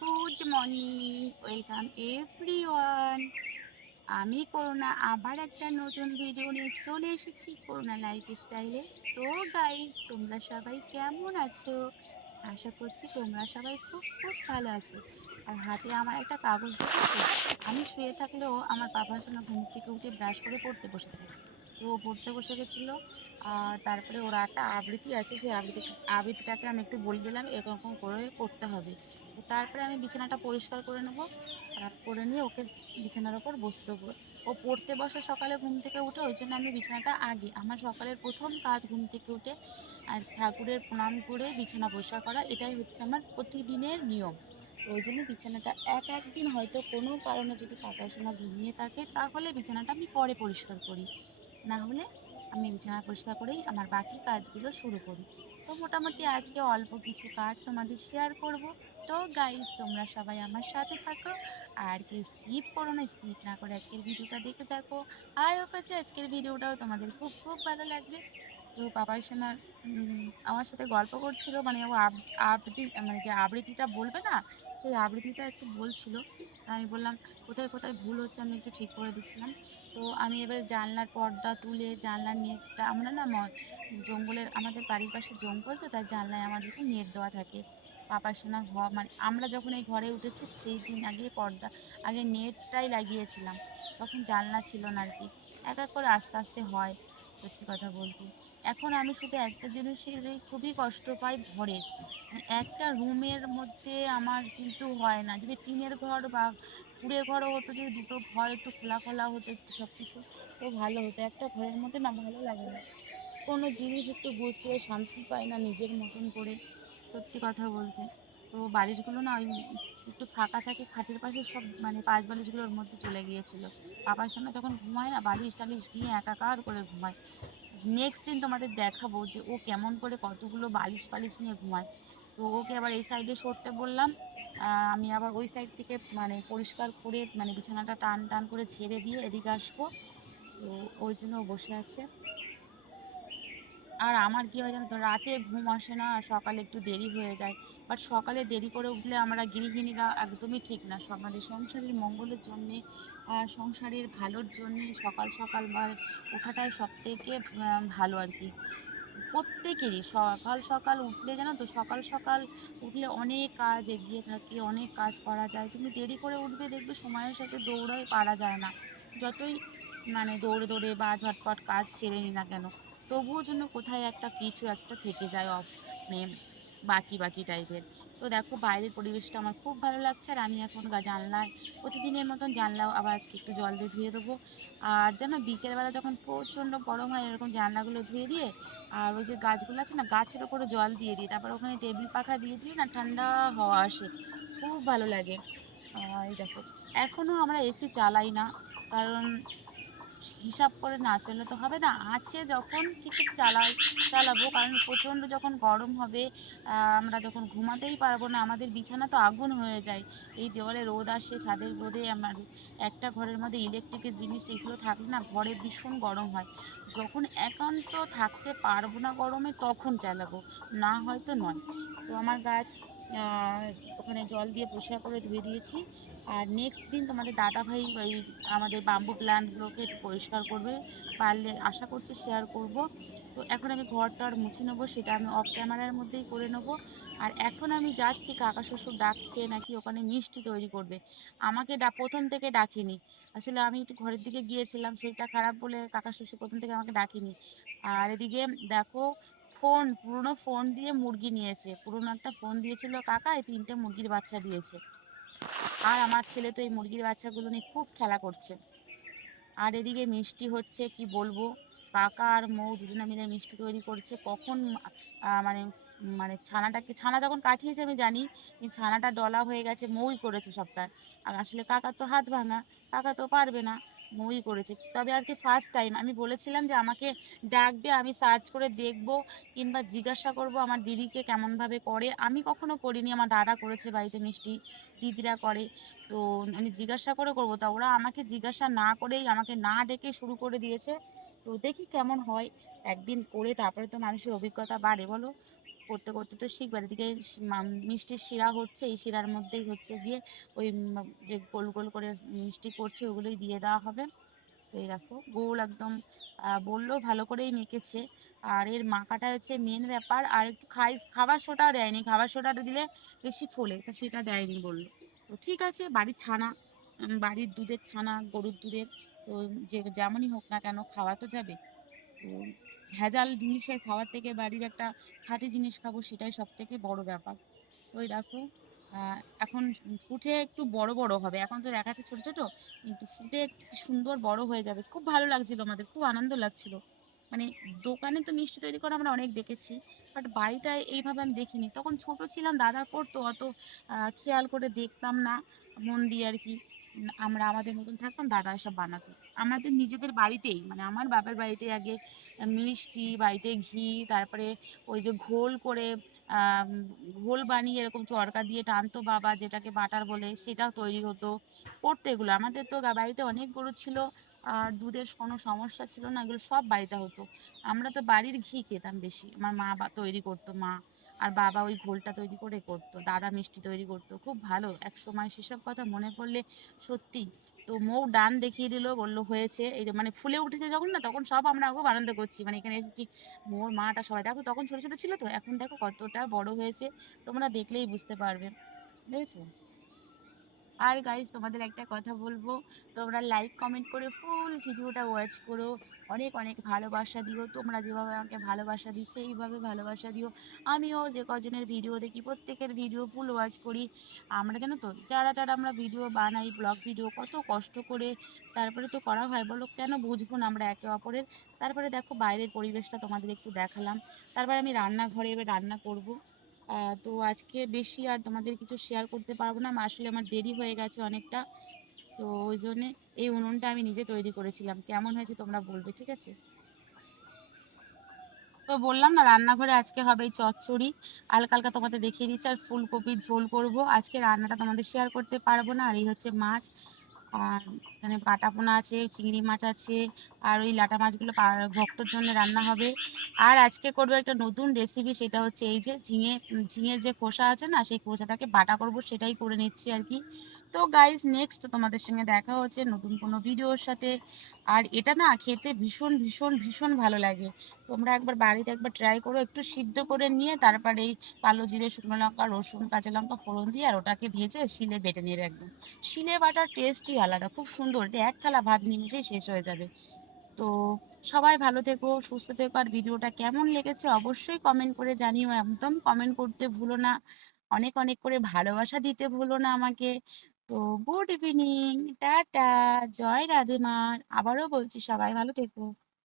Good morning welcome everyone আমি corona আবার একটা নতুন ভিডিও নিয়ে চলে এসেছি করোনা লাইফ স্টাইলে তো গাইস তোমরা সবাই কেমন আছো? আশা করছি তোমরা সবাই খুব খুব ভালো আছো। আর হাতে আমার একটা কাগজ দেখেছ আমি শুয়ে থাকলেও আমার বাবা শোনা ঘুম থেকে উঠে ব্রাশ করে পড়তে বসেছে। তো ও পড়তে বসে গেছিল। আর তারপরে ওর একটা আবৃত্তি আছে, সেই আবৃত্তি, আবৃত্তিটাকে আমি একটু বলে দিলাম, এরকম করে করতে হবে। তো তারপরে আমি বিছানাটা পরিষ্কার করে নেব। আর করে নিয়ে ওকে বিছানার ওপর বসে দেবো। ও পড়তে বসে সকালে ঘুম থেকে উঠে, ওই জন্য আমি বিছানাটা আগে, আমার সকালের প্রথম কাজ ঘুম থেকে উঠে আর ঠাকুরের প্রণাম করে বিছানা পরিষ্কার করা, এটাই হচ্ছে আমার প্রতিদিনের নিয়ম। ওই জন্য বিছানাটা এক একদিন হয়তো কোনো কারণে যদি কাকার সময় ঘুমিয়ে থাকে, তাহলে বিছানাটা আমি পরে পরিষ্কার করি। না হলে আমি বিছানা পরিষ্কার করেই আমার বাকি কাজগুলো শুরু করি। তো মোটামুটি আজকে অল্প কিছু কাজ তোমাদের শেয়ার করব। তো গাইজ তোমরা সবাই আমার সাথে থাকো। আর কেউ স্কিপ করো না স্কিপ না করে আজকের ভিডিওটা দেখে থাকো। আর কাছে আজকের ভিডিওটাও তোমাদের খুব খুব ভালো লাগবে। তো বাবার সোনার আমার সাথে গল্প করছিল মানে ও আব- আবৃত্তি মানে যে আবৃত্তিটা বলবে না সেই আবৃত্তিটা একটু বলছিল। তা আমি বললাম, কোথায় কোথায় ভুল হচ্ছে আমি একটু ঠিক করে দিচ্ছিলাম তো আমি এবার জানলার পর্দা তুলে জানলার নেটটা আমরা না জঙ্গলের, আমাদের বাড়ির পাশে জঙ্গল তো, তার জানলায় আমার একটু নেট দেওয়া থাকে। পাপার সোনা ঘর মানে আমরা যখন এই ঘরে উঠেছি, সেই দিন আগে পর্দা, আগে নেটটাই লাগিয়েছিলাম। তখন জানলা ছিল না আর কি। এক এক করে আস্তে আস্তে হয়। সত্যি কথা বলতে। এখন আমি শুধু একটা জিনিসেরই খুবই কষ্ট পাই ঘরের। মানে একটা রুমের মধ্যে আমার কিন্তু হয় না। যদি টিনের ঘর বা কুড়ে ঘরও হতো, যদি দুটো ঘর একটু খোলা খোলা হতো, একটু সব কিছু তো ভালো হতো। একটা ঘরের মধ্যে না ভালো লাগে না। কোনো জিনিস একটু গুছিয়ে শান্তি পাই না নিজের মতন করে, সত্যি কথা বলতে। তো বালিশগুলো না ওই একটু ফাঁকা থাকে, খাটের পাশে সব মানে পাশ বালিশগুলো ওর মধ্যে চলে গিয়েছিল। বাবার সঙ্গে যখন ঘুমায় না, বালিশ টালিশ নিয়ে একাকার করে ঘুমায়। নেক্সট দিন তোমাদের দেখাবো যে ও কেমন করে কতগুলো বালিশ ফালিশ নিয়ে ঘুমায়। তো ওকে আবার এই সাইডে সরতে বললাম। আমি আবার ওই সাইড থেকে মানে পরিষ্কার করে মানে বিছানাটা টান টান করে ছেড়ে দিয়ে এদিকে আসব। তো ওই জন্য বসে আছে। আর আমার কি হয় জানো তো, রাতে ঘুম আসে না সকালে একটু দেরি হয়ে যায়। বাট সকালে দেরি করে উঠলে আমরা গৃহিণীরা একদমই ঠিক না। আমাদের সংসারের মঙ্গলের জন্যে সংসারের ভালোর জন্যে সকাল সকাল বা ওঠাটাই সব থেকে ভালো আর কি। প্রত্যেকেরই সকাল সকাল উঠলে জানো তো, সকাল সকাল উঠলে অনেক কাজ এগিয়ে থাকে, অনেক কাজ করা যায়। তুমি দেরি করে উঠবে, দেখবে সময়ের সাথে দৌড়াই পারা যায় না। যতই মানে দৌড়ে দৌড়ে বা ঝটপট কাজ সেরে নি না কেন। তবুও যেন কোথায় একটা কিছু একটা থেকে যায় মানে বাকি বাকি টাইপের তো দেখো, বাইরের পরিবেশটা আমার খুব ভালো লাগছে আর আমি এখন জানলায়, প্রতিদিনের মতন জানলাও আবার আজকে একটু জল দিয়ে ধুয়ে দেবো। আর যেন বিকেলবেলা যখন প্রচণ্ড গরম হয়, এরকম জানলাগুলো ধুয়ে দিয়ে, আর ওই যে গাছগুলো আছে না, গাছের ওপরে জল দিয়ে দিই। তারপর ওখানে টেবিল পাখা দিয়ে দিই না ঠান্ডা হাওয়া আসে, খুব ভালো লাগে। এই দেখো, এখনও আমরা এসি চালাই না, কারণ হিসাব করে না চললে তো হবে না। আছে যখন ঠিক চালাই চালাবো, কারণ প্রচণ্ড যখন গরম হবে আমরা যখন ঘুমাতেই পারব না, আমাদের বিছানা তো আগুন হয়ে যায়। এই দেওয়ালে রোদ আসে, ছাদের রোদে আমার একটা ঘরের মধ্যে ইলেকট্রিকের জিনিস এগুলো থাকলে না ঘরে ভীষণ গরম হয়। যখন একান্ত থাকতে পারব না গরমে, তখন চালাবো, না হয়তো নয়। তো আমার গাছ ওখানে জল দিয়ে পরিষ্কার করে ধুয়ে দিয়েছি। আর নেক্সট দিন তোমাদের দাদা ভাই ওই আমাদের বাম্বু প্ল্যান্টগুলোকে একটু পরিষ্কার করবে। পারলে আশা করছি শেয়ার করব। তো এখন আমি ঘরটা আর মুছে নেব, সেটা আমি অফ ক্যামেরার মধ্যেই করে নেব। আর এখন আমি যাচ্ছি, কাকা শ্বশুর ডাকছে, নাকি ওখানে মিষ্টি তৈরি করবে। আমাকে ডা প্রথম থেকে ডাকেনি। আসলে আমি একটু ঘরের দিকে গিয়েছিলাম, শরীরটা খারাপ বলে কাকা শ্বশুর প্রথম থেকে আমাকে ডাকেনি। আর এদিকে দেখো ফোন, পুরোনো ফোন দিয়ে মুরগি নিয়েছে। পুরোনো একটা ফোন দিয়েছিল কাকা, এই তিনটে মুরগির বাচ্চা দিয়েছে। আর আমার ছেলে তো এই মুরগির বাচ্চাগুলো নিয়ে খুব খেলা করছে। আর এদিকে মিষ্টি হচ্ছে, কি বলব? কাকা আর মৌ দুজনে মিলে মিষ্টি তৈরি করছে। কখন মানে মানে ছানাটাকে ছানা যখন কাটিয়েছে আমি জানি ছানাটা ডলা হয়ে গেছে, মৌই করেছে সবটা। আর আসলে কাকার তো হাত ভাঙা, কাকা তো পারবে না। মৌই করেছে। তবে আজকে ফার্স্ট টাইম আমি বলেছিলাম যে আমাকে ডাকবে, আমি সার্চ করে দেখব কিংবা জিজ্ঞাসা করব আমার দিদিকে কেমনভাবে করে। আমি কখনো করিনি, আমার দাদা করেছে বাড়িতে মিষ্টি, দিদিরা করে। তো আমি জিজ্ঞাসা করে করব, তা ওরা আমাকে জিজ্ঞাসা না করেই আমাকে না ডেকে শুরু করে দিয়েছে। তো দেখি কেমন হয়। একদিন করে তারপরে তো মানুষের অভিজ্ঞতা বাড়ে, বলো। করতে করতে তো শিখবে। এদিকে মিষ্টির শিরা হচ্ছে, এই শিরার মধ্যেই হচ্ছে গিয়ে ওই যে গোল গোল করে মিষ্টি করছে, ওগুলোই দিয়ে দেওয়া হবে। তো এই দেখো, গোল একদম বলল, ভালো করেই মেখেছে। আর এর মাখাটা হচ্ছে মেন ব্যাপার। আর একটু খাই, খাবার সোডা দেয়নি। খাবার সোটাটা দিলে বেশি ফোলে, তা সেটা দেয়নি বলল। তো ঠিক আছে, বাড়ির ছানা বাড়ির দুধের ছানা, গরুর দুধের, তো যে যেমনই হোক না কেন, খাওয়া তো যাবে। ভেজাল জিনিসের খাওয়ার থেকে বাড়ির একটা খাঁটি জিনিস খাব সেটাই সব থেকে বড় ব্যাপার। তো দেখো এখন ফুটে একটু বড় বড় হবে। এখন তো দেখাচ্ছে ছোট ছোট, কিন্তু ফুটে সুন্দর বড় হয়ে যাবে। খুব ভালো লাগছিল আমাদের, খুব আনন্দ লাগছিল। মানে দোকানে তো মিষ্টি তৈরি করা আমরা অনেক দেখেছি বাট বাড়িতে এইভাবে আমি দেখিনি। তখন ছোট ছিলাম, দাদা করতো অত খেয়াল করে দেখতাম না, মন দিয়ে আর কি। আমরা আমাদের মতন থাকতাম দাদা এসব বানাতো। আমাদের নিজেদের বাড়িতেই মানে আমার বাবার বাড়িতে আগে মিষ্টি, বাড়িতে ঘি, তারপরে ওই যে ঘোল করে ঘোল বানিয়ে এরকম চরকা দিয়ে টানতো বাবা, যেটাকে বাটার বলে, সেটাও তৈরি হতো করতো এগুলো। আমাদের তো বাড়িতে অনেক গরু ছিল, আর দুধের কোনো সমস্যা ছিল না, এগুলো সব বাড়িতে হতো। আমরা তো বাড়ির ঘি খেতাম বেশি, আমার মা বা তৈরি করতো মা। আর বাবা ওই ঘোলটা তৈরি করে করতো, দাদা মিষ্টি তৈরি করতো, খুব ভালো। এক সময় সেসব কথা মনে পড়লে সত্যি তো মৌ ডান দেখিয়ে দিল, বলল, হয়েছে। এই যে মানে ফুলে উঠেছে যখন না, তখন সব আমরা খুব আনন্দ করছি। মানে এখানে এসেছি, মোর মাটা সবাই, দেখো তখন ছোট ছোট ছিল তো, এখন দেখো কতটা বড় হয়েছে, তোমরা দেখলেই বুঝতে পারবে। বুঝেছ আর গাইজ তোমাদের একটা কথা বলব। তোমরা লাইক কমেন্ট করে ফুল ভিডিওটা ওয়াচ করো। অনেক অনেক ভালোবাসা দিও। তোমরা যেভাবে আমাকে ভালোবাসা দিচ্ছ, এইভাবে ভালোবাসা দিও। আমিও যে কজনের ভিডিও দেখি, প্রত্যেকের ভিডিও ফুল ওয়াচ করি। আমরা জানো তো, যারা যারা আমরা ভিডিও বানাই ব্লগ ভিডিও কত কষ্ট করে। তারপরে তো করা হয়, বলো কেন বুঝব না আমরা একে অপরের। তারপরে দেখো বাইরের পরিবেশটা তোমাদের একটু দেখালাম। তারপরে আমি রান্নাঘরে এবার রান্না করব। তো আজকে বেশি আর তোমাদের কিছু শেয়ার করতে পারব না। আসলে আমার দেরি হয়ে গেছে অনেকটা। তো ওই জন্যে এই উনুনটা আমি নিজে তৈরি করেছিলাম। কেমন হয়েছে তোমরা বলবে, ঠিক আছে? তো বললাম না, রান্নাঘরে আজকে হবে এই চচ্চড়ি। হালকা হালকা তোমাদের দেখিয়ে দিচ্ছি আর ফুলকপির ঝোল করব। আজকে রান্নাটা তোমাদের শেয়ার করতে পারব না। আর এই হচ্ছে মাছ। আর এখানে বাটা পোনা আছে, চিংড়ি মাছ আছে আর ওই লাটা মাছগুলো ভক্তর জন্য রান্না হবে। আর আজকে করব একটা নতুন রেসিপি সেটা হচ্ছে এই যে ঝিঙে ঝিঙের যে খোসা আছে না, সেই খোসাটাকে বাটা করব, সেটাই করে নিচ্ছি আর কি। তো গাইজ নেক্সট তোমাদের সঙ্গে দেখা হচ্ছে নতুন কোনো ভিডিওর সাথে। আর এটা না খেতে ভীষণ ভীষণ ভীষণ ভালো লাগে। তোমরা একবার বাড়িতে একবার ট্রাই করো, একটু সিদ্ধ করে নিয়ে তারপরে এই কালো জিরে, শুকনো লঙ্কা, রসুন, কাঁচা লঙ্কা ফোড়ন দিয়ে আর ওটাকে ভেজে শিলে বেটে নেবে একদম। শিলে বাটার টেস্টই আলাদা, খুব সুন্দর, এটা এক থালা ভাত নিমিশেই শেষ হয়ে যাবে। তো সবাই ভালো থেকো, সুস্থ থেকো। আর ভিডিওটা কেমন লেগেছে অবশ্যই কমেন্ট করে জানিও। একদম কমেন্ট করতে ভুলো না। অনেক অনেক করে ভালোবাসা দিতে ভুলো না আমাকে। তো গুড ইভিনিং টাটা, জয় রাধে মা। আবারও বলছি সবাই ভালো থেকো।